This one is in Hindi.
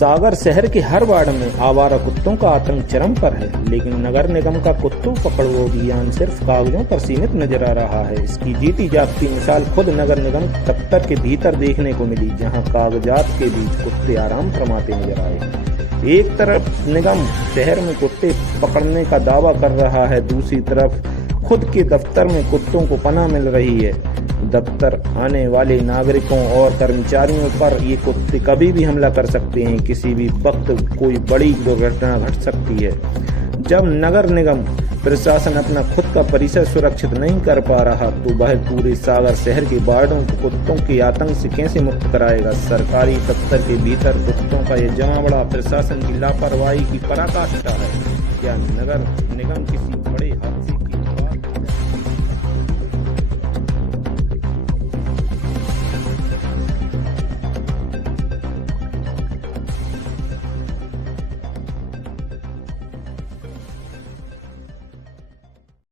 सागर शहर के हर वार्ड में आवारा कुत्तों का आतंक चरम पर है, लेकिन नगर निगम का कुत्तों पकड़ो अभियान सिर्फ कागजों पर सीमित नजर आ रहा है। इसकी जीती जागती मिसाल खुद नगर निगम दफ्तर के भीतर देखने को मिली, जहां कागजात के बीच कुत्ते आराम फरमाते नजर आए। एक तरफ निगम शहर में कुत्ते पकड़ने का दावा कर रहा है, दूसरी तरफ खुद के दफ्तर में कुत्तों को पनाह मिल रही है। दफ्तर आने वाले नागरिकों और कर्मचारियों पर ये कुत्ते कभी भी हमला कर सकते हैं, किसी भी वक्त कोई बड़ी दुर्घटना घट सकती है। जब नगर निगम प्रशासन अपना खुद का परिसर सुरक्षित नहीं कर पा रहा, तो वह पूरे सागर शहर के वार्डों को कुत्तों के आतंक से कैसे मुक्त कराएगा। सरकारी दफ्तर के भीतर कुत्तों का यह जमा बड़ा प्रशासन की लापरवाही की पराकाष्ठा है। क्या नगर निगम किसी